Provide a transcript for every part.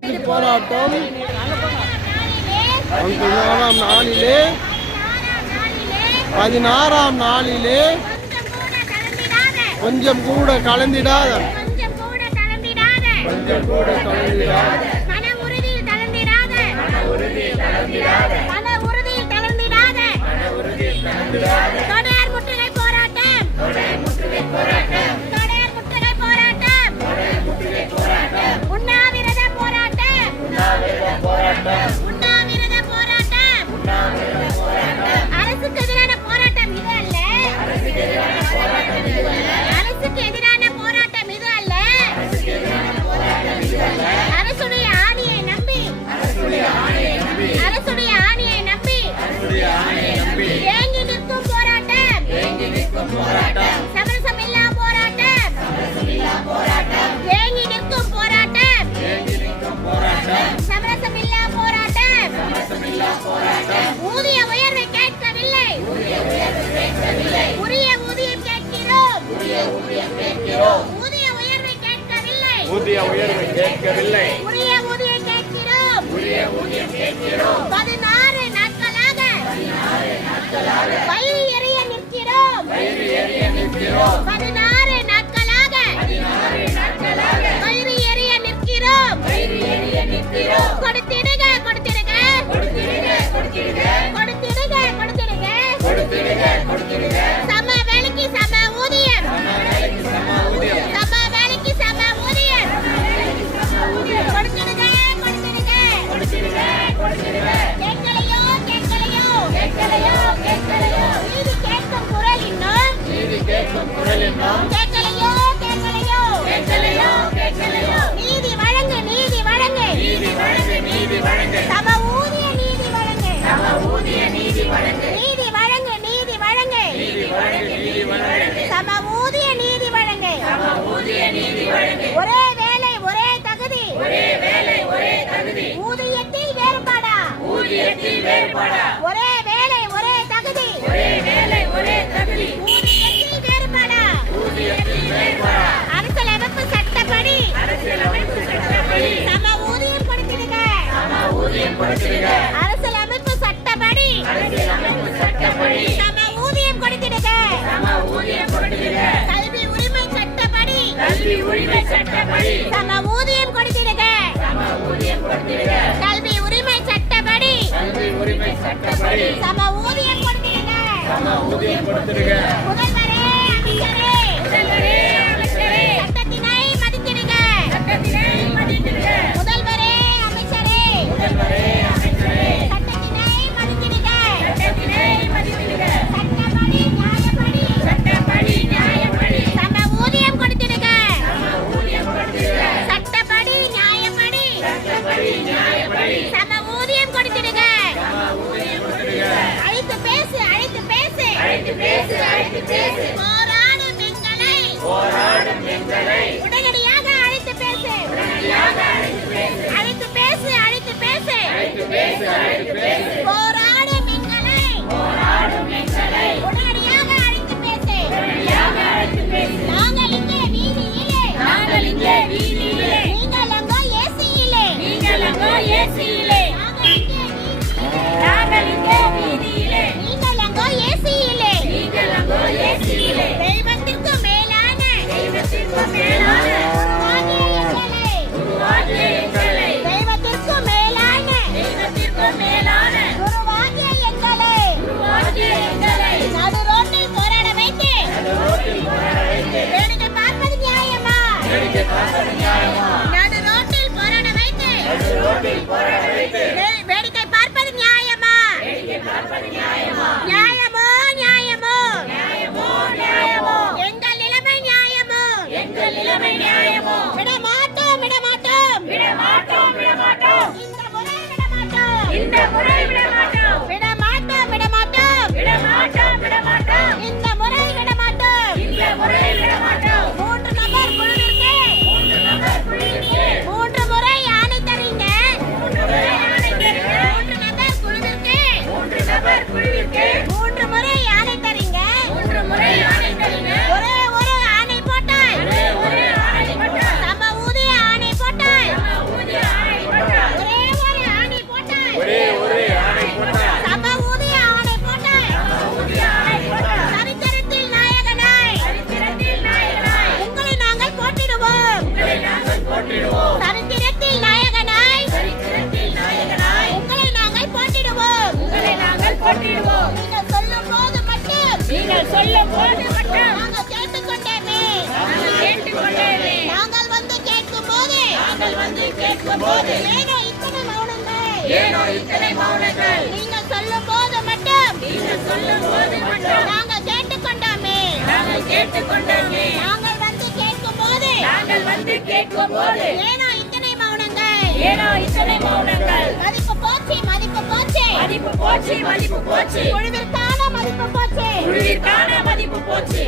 போராட்டம். பதினாறாம் நாளிலே பதினாறாம் நாளிலே கொஞ்சம் கூட கலந்திடாத. கொஞ்சம் கூட கலந்திடாத. மன கலந்திடாத. பயிர் எறிய நிற்கிறோம். பதினாறு ஒரே வேலை ஒரே தகுதி. ஒரே வேலை ஒரே தகுதி. ஊதியத்தில் வேறுபாடா. ஊதியத்தில் வேறுபாடா. அரசியலமைப்பு சட்டப்படி. அரசியலமைப்பு சட்டப்படி. சம ஊதியம் கொடுத்திடுங்க. சம ஊதியம் கொடுத்திடுங்க. அரசியலமைப்பு சட்டப்படி. அரசியலமைப்பு சட்டப்படி. சம ஊதியம் கொடுத்திடுங்க. சம ஊதியம் கொடுத்திடுங்க. கல்வி உரிமை சட்டப்படி. கல்வி உரிமை சட்டப்படி. சம சம ஊதியம் கொடுத்திருக்க போது. ஏனோ இத்தனை மௌனங்கள். ஏனோ இத்தனை மௌனங்கள். நீங்கள் சொல்லும் போது மட்டும். நீங்கள் சொல்லும் போது மட்டும். நாங்கள் கேட்டுக்கொண்டோமே. நாங்கள் கேட்டுக்கொண்டோமே. நாங்கள் வந்து கேட்கும் போது. நாங்கள் வந்து கேட்கும் போது. ஏனோ இத்தனை மௌனங்கள். ஏனோ இத்தனை மௌனங்கள். மதிப்பு போச்சு மதிப்பு போச்சு. மதிப்பு போச்சு மதிப்பு போச்சு. குழுவிற்கான மதிப்பு போச்சு. குழுவிற்கான மதிப்பு போச்சு.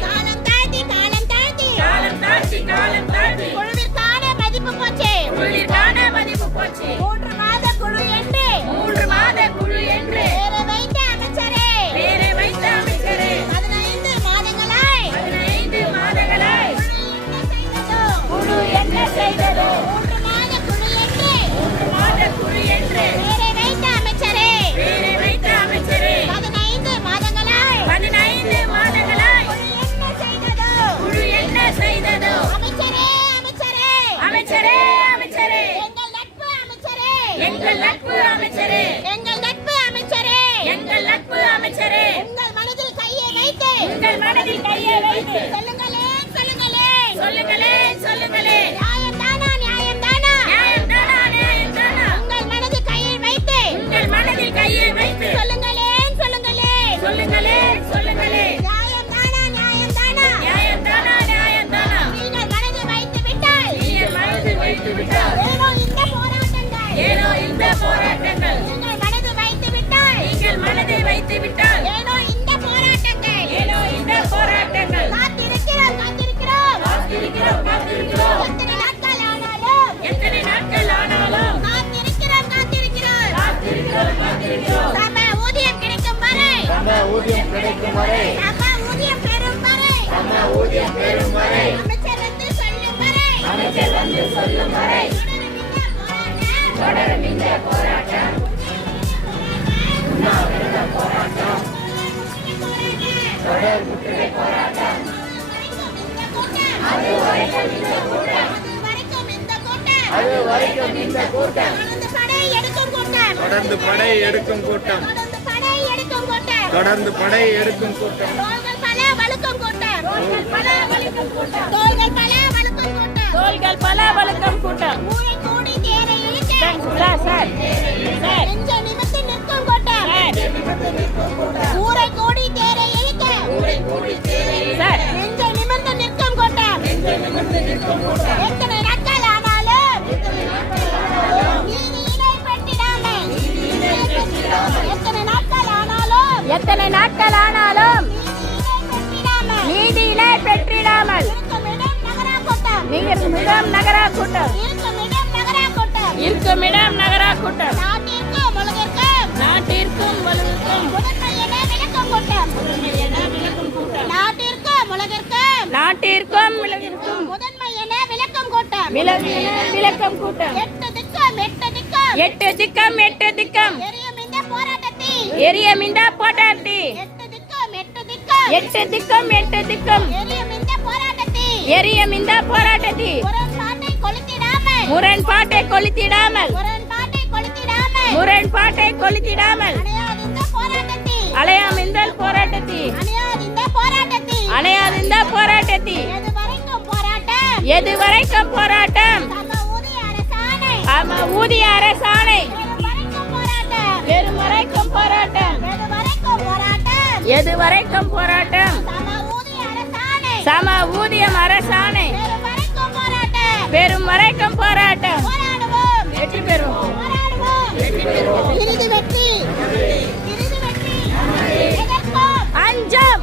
எங்கள் நட்பு அமைச்சரே. எங்கள் நட்பு அமைச்சரே. எங்கள் நட்பு அமைச்சரே. எங்கள் நட்பு அமைச்சரே. உங்கள் மனதில் கையை வைத்து. உங்கள் மனதில் கையை வைத்து. சொல்லுங்களே சொல்லுங்களே சொல்லுங்களே சொல்லுங்களே வந்து சொல்லும் வரை தொடரும் இந்த போராட்டம். உண்ணாவிரத போராட்டம் தொடர் முற்றுகை போராட்டம் அது வரைக்கும் இந்த கூட்டம். அது வரைக்கும் இந்த கூட்டம். தொடர்ந்து படை எடுக்கும் கூட்டம். தொடர்ந்து படை எடுக்கும் கூட்டம் தொடர்ந்து படை எடுக்கும் கூட்டம். தொடர்ந்து படை எடுக்கும் கூட்டம் தோள்கள் பல வலுக்கும் கூட்டம். தோள்கள் கூட்டம். தோள்கள் பல வழக்கம் கூட்டம். Sir sir. ஊரை கூடி தேரை இழுக்க. சார் நெஞ்ச நிமிர்ந்து நிற்கும் கூட்டம். எத்தனை நாட்கள் ஆனாலும். எத்தனை நாட்கள் ஆனாலும் எத்தனை நாட்கள் ஆனாலும் நகரா கூட்டம். இருக்கும் இடம் நகரா கூட்டம் கூட்டம். நகரா கூட்டம் நாட்டிற்கும் உலகிற்கும் நாட்டிற்கும் வலுவிற்கும் முதன்மையென விளக்கும் கூட்டம். நாட்டிற்கும் உலகிற்கும். நாட்டிற்கும் விலகிற்கும் முதன்மையென விளக்கும் கூட்டம். விளக்கம் கூட்டம். எட்டு திக்கும் எட்டு திக்கும். எட்டு திக்கம் எட்டு திக்கம். எரியும் இந்த போராட்டத்தில் எரியம் இந்த போட்டாட்டி எட்டு திக்கும் எட்டு திக்கும். எட்டு திக்கம் எட்டு திக்கம். எரியும் இந்த போராட்டத்தில் எரியம் இந்த போராட்டத்தில் முரண்பாட்டை கொளுத்திடாமல். முரண்பாட்டை கொளுத்திடாமல். முரண்பாட்டை கொளுத்திடாமல். அலையாம் இந்த போராட்டத்தில். அணையாது இந்த போராட்டத்தில். போராட்டத்தில் எது வரைக்கும் போராட்டம். ஆமா ஊதிய அரசாணை. எது வரைக்கும் போராட்டம். எது வரைக்கும் போராட்டம். சம ஊதியம் அரசாணை. பெரும் வரைக்கும் போராட்டம். வெற்றி எதற்கும் அஞ்சம்.